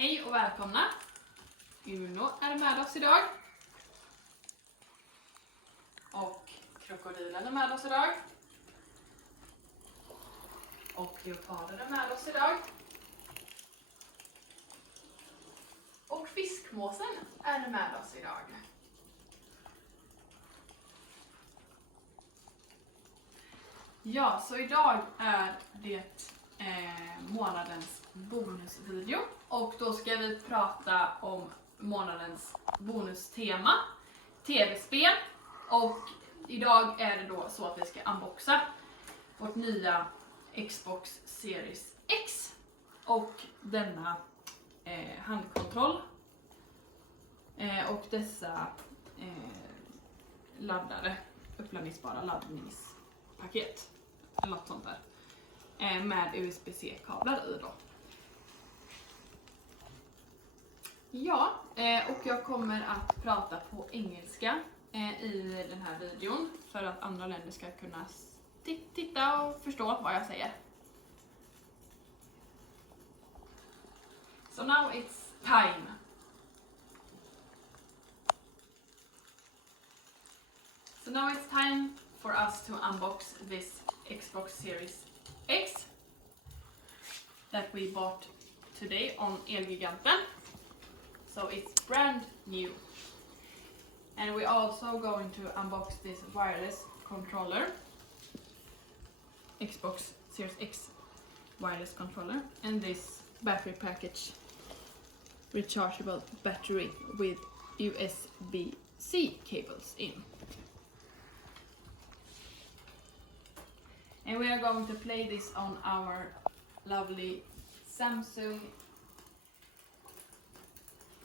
Hej och välkomna! Uno är med oss idag. Och krokodilen är med oss idag. Och leoparden är med oss idag. Och fiskmåsen är med oss idag. Ja, så idag är det månadens bonusvideo. Och då ska vi prata om månadens bonustema, tv-spel. Och idag är det då så att vi ska unboxa vårt nya Xbox Series X. Och denna handkontroll. Och dessa uppladdningsbara laddningspaket. Eller något sånt där. Med USB-C-kablar i då. Ja, och jag kommer att prata på engelska i den här videon. För att andra länder ska kunna titta och förstå vad jag säger. So now it's time. So now it's time for us to unbox this Xbox Series X that we bought today on Elgiganten. So it's brand new. And we're also going to unbox this wireless controller, Xbox Series X wireless controller, and this battery package, rechargeable battery with USB-C cables in. And we are going to play this on our lovely Samsung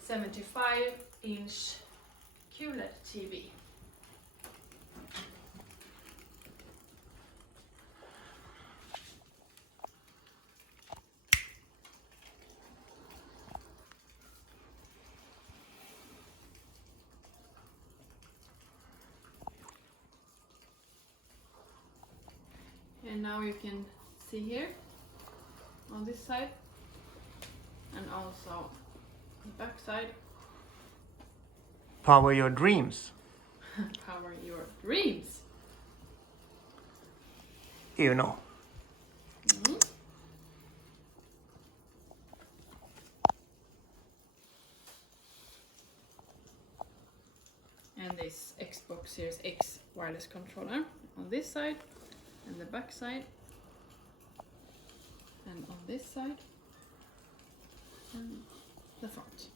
75-inch QLED TV. And now you can see here on this side and also the back side. Power your dreams. Power your dreams. Uno. And this Xbox Series X wireless controller on this side and the back side and on this side and the front,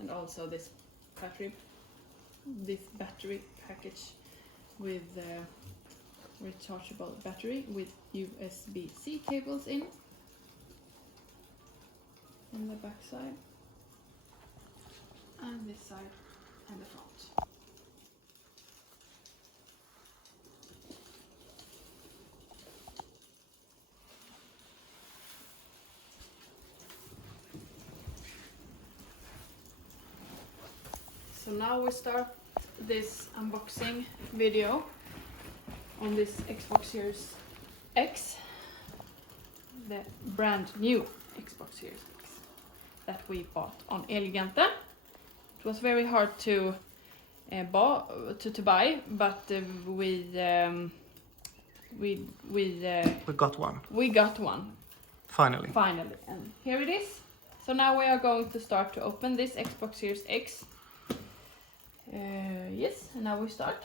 and also this battery package with rechargeable battery with USB-C cables in the back side and this side and the front. So now we start this unboxing video on this Xbox Series X, the brand new Xbox Series X that we bought on Elgiganten. It was very hard to buy, but we got one. We got one. Finally. Finally, and here it is. So now we are going to start to open this Xbox Series X. Yes, and now we start.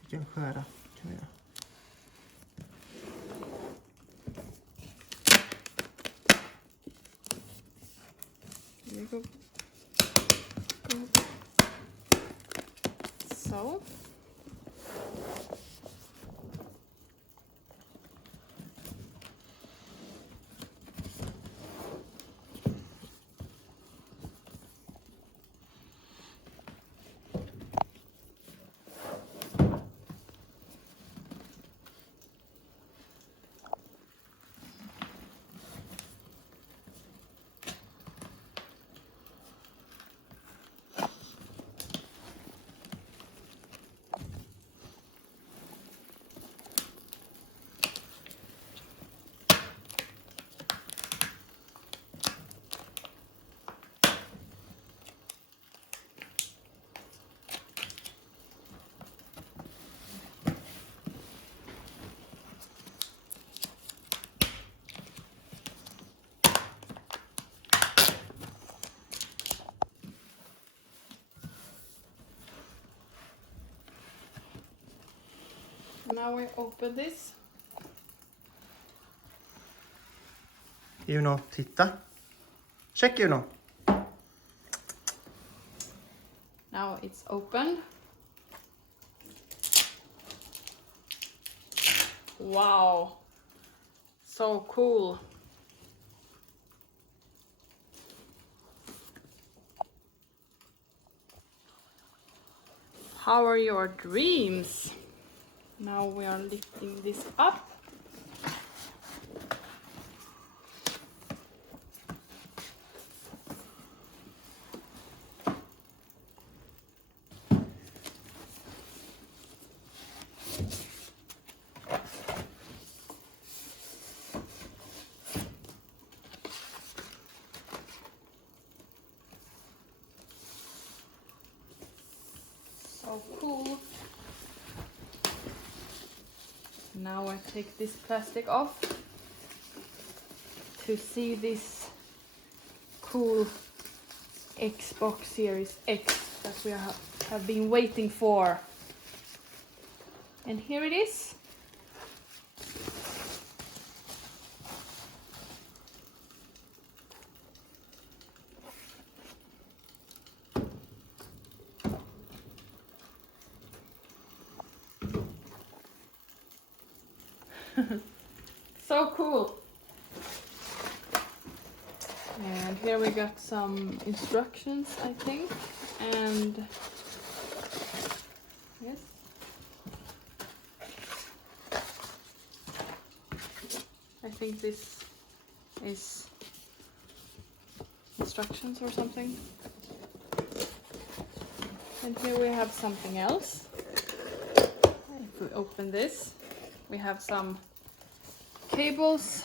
Vi kan skära. Kan vi göra. Here we go. So. now we open this. Juno, titta. Check Juno. Now it's opened. Wow, so cool. How are your dreams? Now we are lifting this up. So cool. Now I take this plastic off to see this cool Xbox Series X that we have been waiting for. And here it is. So cool. And here we got some instructions, I think, and yes, I think this is instructions or something. And here we have something else. If we open this, we have some cables,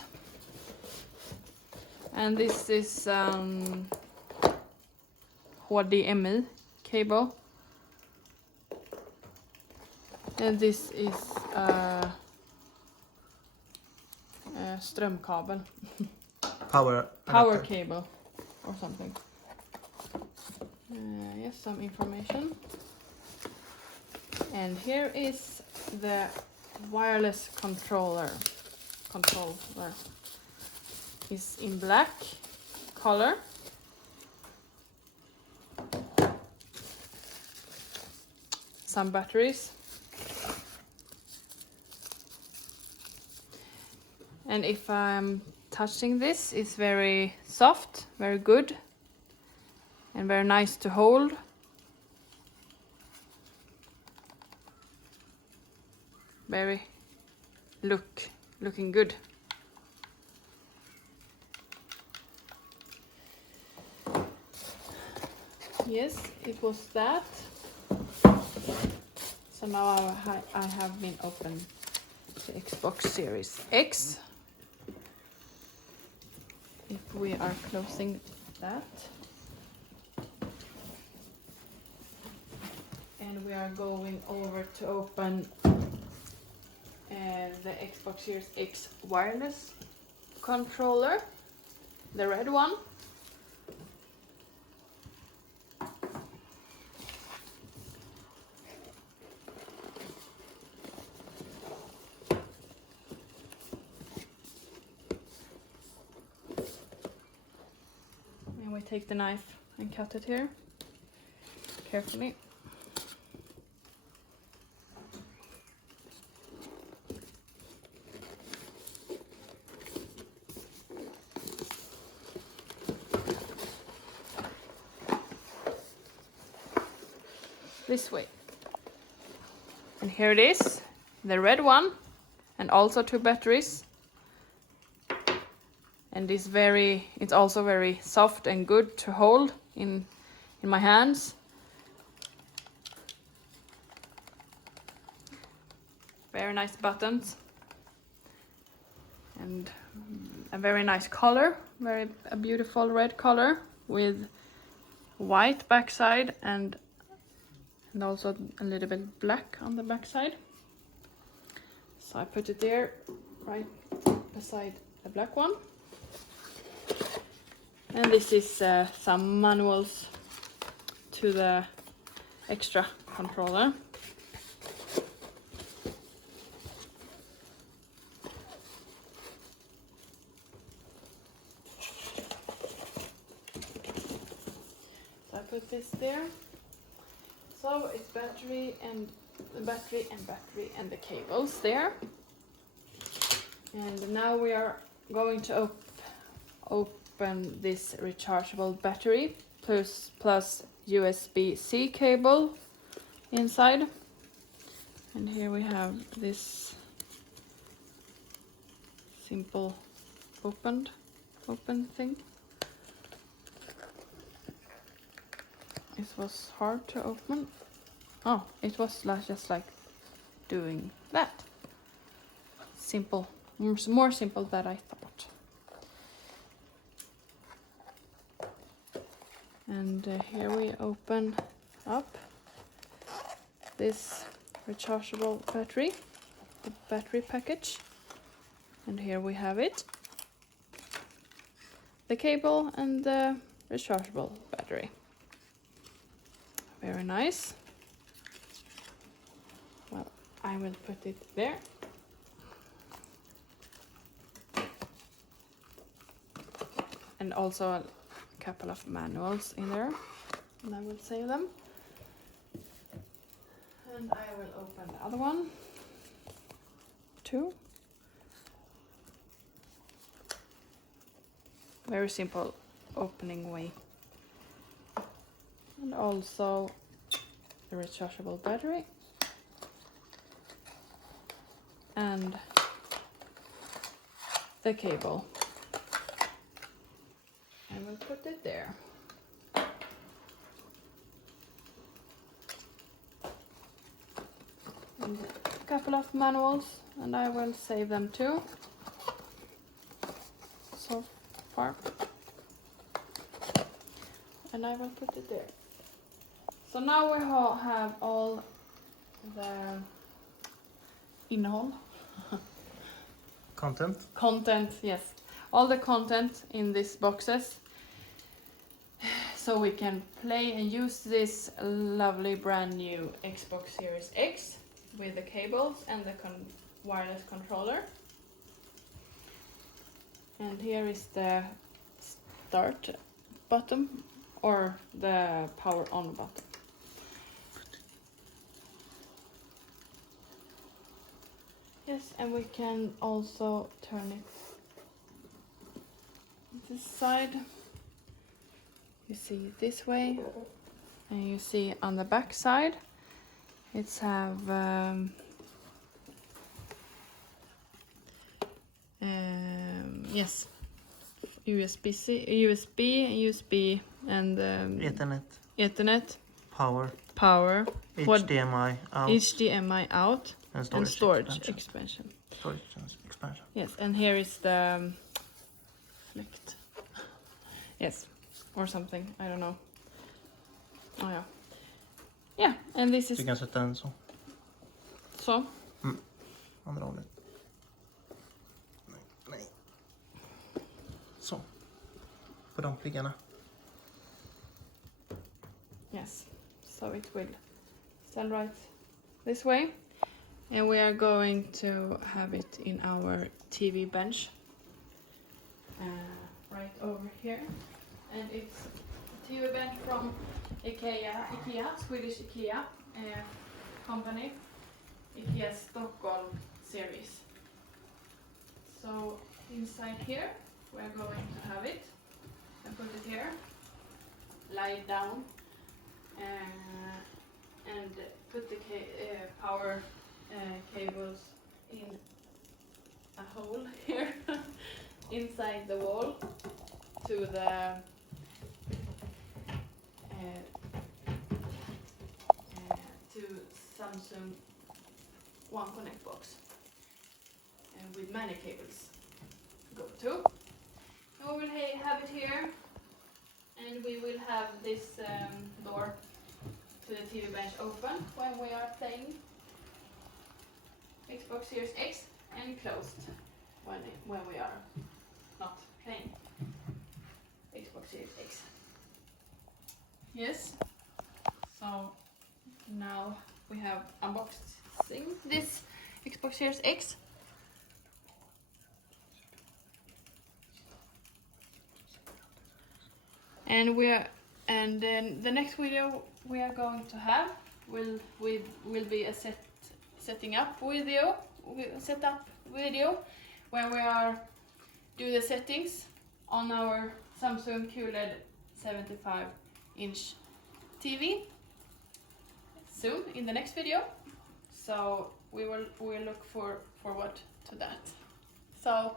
and this is HDMI cable, and this is strömkabel, Power power adapter. cable or something. Yes, some information. And here is the wireless controller. Is in black color. Some batteries. And if I'm touching this, it's very soft, very good, and very nice to hold. Very looking good. Yes, it was that. So now I have been open the Xbox Series X. If we are closing that. And we are going over to open the Xbox Series X wireless controller, the red one. And we take the knife and cut it here carefully. This way. And here it is, the red one, and also 2 batteries. And it's also very soft and good to hold in my hands. Very nice buttons. And a very nice color, a beautiful red color with white backside and also a little bit black on the backside. So I put it there right beside the black one. And this is some manuals to the extra controller. put this there. So it's battery and the cables there. And now we are going to open this rechargeable battery plus USB-C cable inside. And here we have this simple open thing. It was hard to open. Oh, it was just like doing that. Simple, more simple than I thought. And here we open up this rechargeable battery, the battery package. And here we have it. The cable and the rechargeable battery. Very nice. Well, I will put it there. And also a couple of manuals in there. And I will save them. And I will open the other one too. Very simple opening way. And also the rechargeable battery. And the cable. And we'll put it there. And a couple of manuals, and I will save them too. So far. And I will put it there. So now we have all the innehåll. Content, yes. All the content in these boxes. So we can play and use this lovely brand new Xbox Series X with the cables and the wireless controller. And here is the start button or the power on button. Yes, and we can also turn it this side. You see this way, and you see on the back side it's have yes, USB and Ethernet, Power, HDMI out, and storage expansion. Yes, and here is the flicked. Yes, or something, I don't know. Oh yeah. Yeah, and this is... Du kan sätta den så. Så. Andra hållet. Nej. Så. På de pluggarna. Yes, so it will stand right this way. And we are going to have it in our TV bench. Right over here. And it's a TV bench from IKEA, Swedish IKEA company. IKEA Stockholm series. So inside here we're going to have it. I put it here. Lie it down. And put the power cables in a hole here inside the wall to the to Samsung One Connect box with many cables go to. And we will have it here, and we will have this door to the TV bench open when we are playing Xbox Series X, and closed when we are not playing Xbox Series X. Yes, so now we have unboxing this Xbox Series X. And we are And then the next video we are going to have will be a setup video where we are do the settings on our Samsung QLED 75-inch TV soon in the next video. So we will look forward to that. So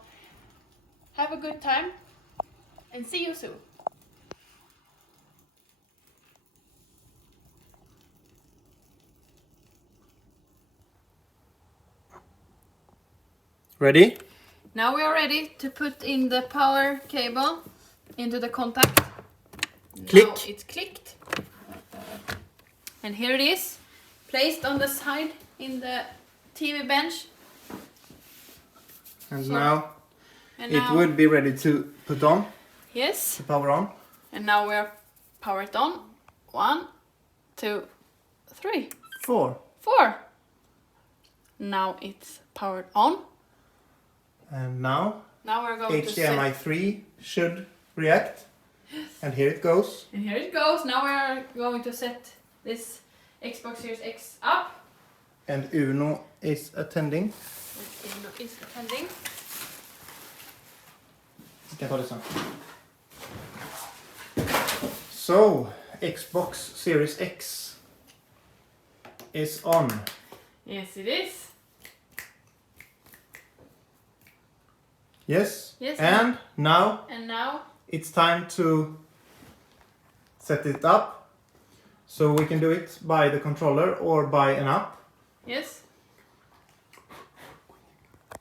have a good time and see you soon. Ready? Now we are ready to put in the power cable into the contact. Click. Now it's clicked. And here it is, placed on the side in the TV bench. And So- now And it now, would be ready to put on, yes. the power on. And now we are powered on. 1, 2, 3, 4. 4. Now it's powered on. And now Now we're going to HDMI 3 should react. And here it goes. And here it goes. Now we are going to set this Xbox Series X up. And Uno is attending. It's attending. Jag kan ta det sen. So, Xbox Series X is on. Yes, it is. Yes? Yes. And now And now, it's time to set it up. So we can do it by the controller or by an app. yes.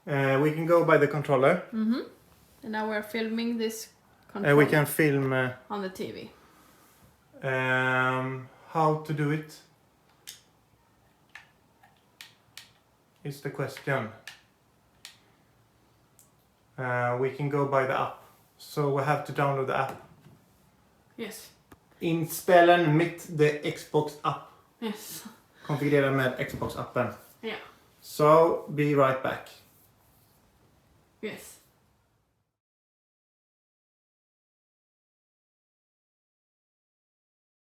We can go by the controller. Mm-hmm. And now we're filming this We can film on the TV. how to do it. Is the question. We can go by the app. So we have to download the app. Yes. Inställen mitt the Xbox app. Yes. Konfigurera med Xbox appen. Yeah. So be right back. Yes.